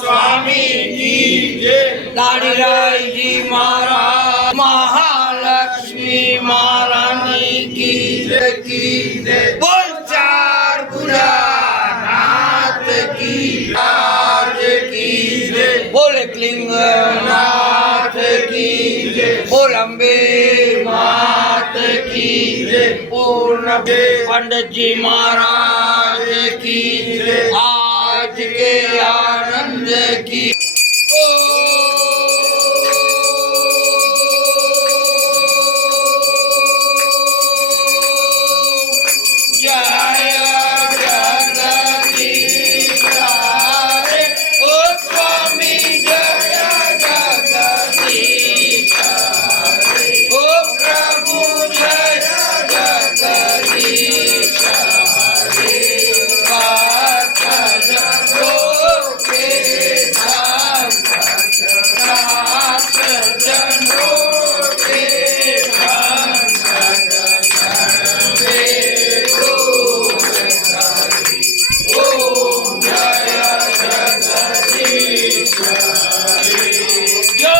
स्वामी की जय। लाडीराय जी महाराज महालक्ष्मी महारानी की जय। बोल चार बुरा नाथ की आज की जय। बोल लिंगनाथ की जय। बोल अम्बे मात की जय। पूर्ण पंडित जी महाराज